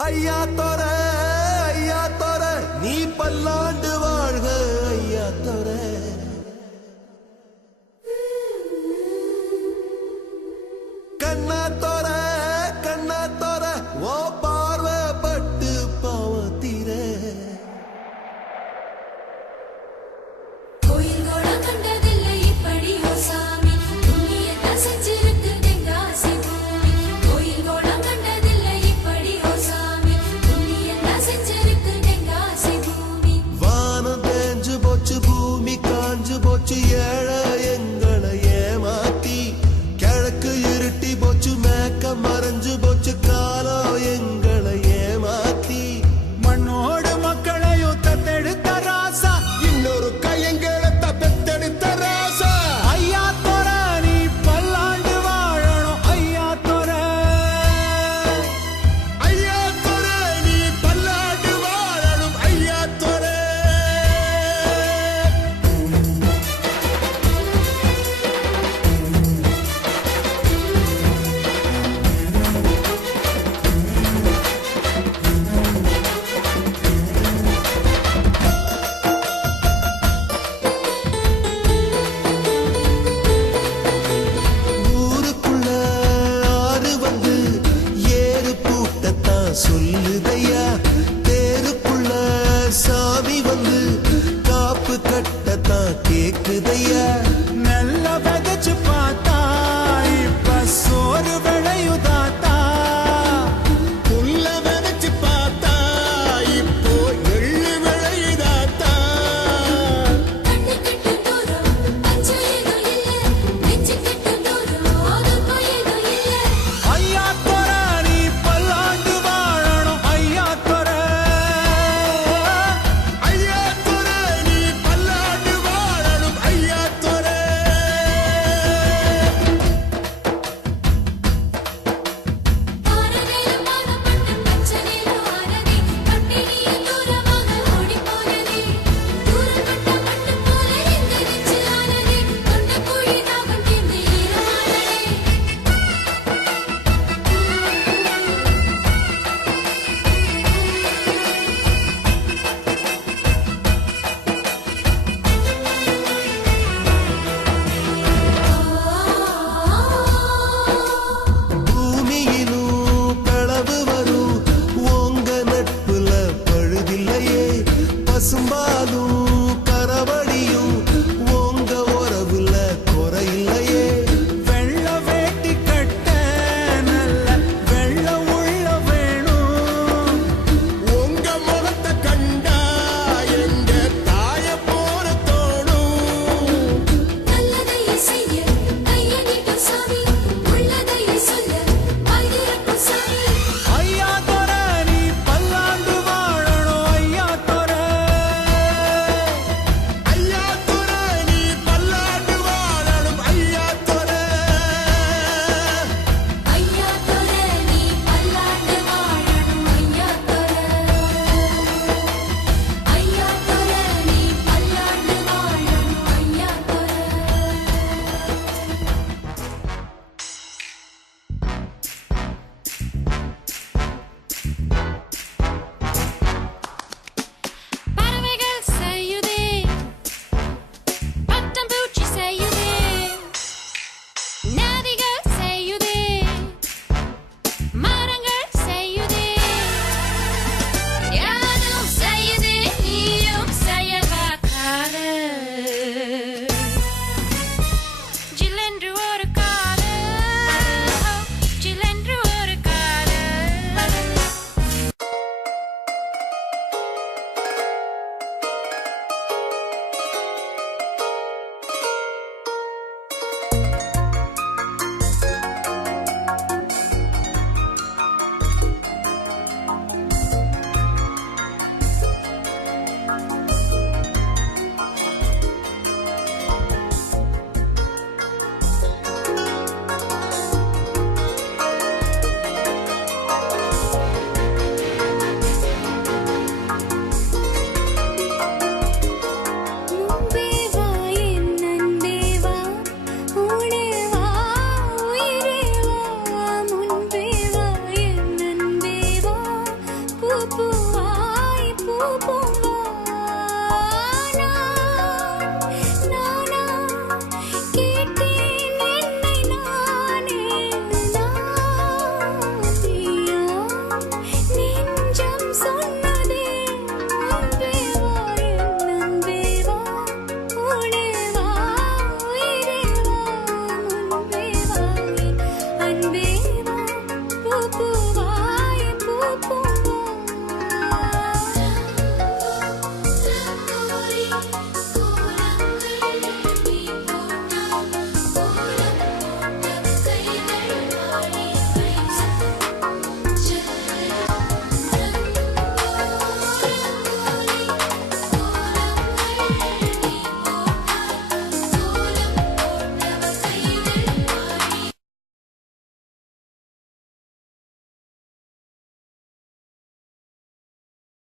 ஐயா தோர நீ பல்லாண்டு வாழ்க ஐயா தோர கண்ணா தோர ஓ பார்வப்பட்டு பாவத்தீர பூமி காஞ்சு போச்சு ஏழ எங்களை ஏமாத்தி கிழக்கு இருட்டி போச்சு மேக்க மறைஞ்சு போச்சு காலம் எங்களை ஏமாத்தி மண்ணோடு மக்களையும் தத்தெடுத்த ராசா இன்னொரு கையங்களை தத்தெடுத்த ராசா ஐயா தோர நீ பல்லாண்டு வாழணும் ஐயா தோர நீ பல்லாண்டு வாழணும் ஐயா தோர சொல்லுதையா தேருக்குள்ள சாமி வந்து காப்பு கட்டத்தான் கேக்குதையா நல்ல விதைச்சு பார்த்தா இப்ப சோறு விளையுதாத்தா புல்ல விதைச்சு பார்த்தா இப்போ எள்ளு விளையுதாத்தா ஐயா தோர நீ பல்லாண்டு வாழணும் ஐயா பூவாய் பூ